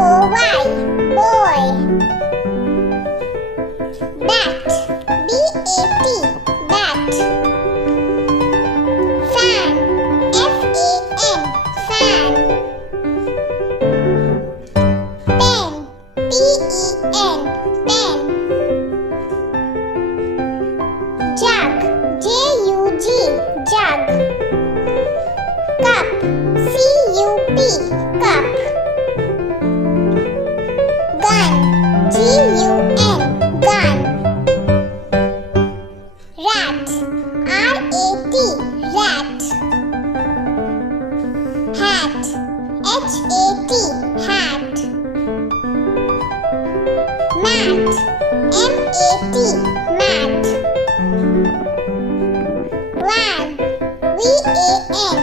B-O-Y, boy. Bat, B-A-T, bat. Fan, F-A-N, fan. Pen, P-E-N, pen. Jug, J-U-G, jug. Cup, C-U-P, cup. Gun, G-U-N, gun. Rat, R-A-T, rat. Hat, H-A-T, hat. Mat, M-A-T, mat. Van, V-A-N,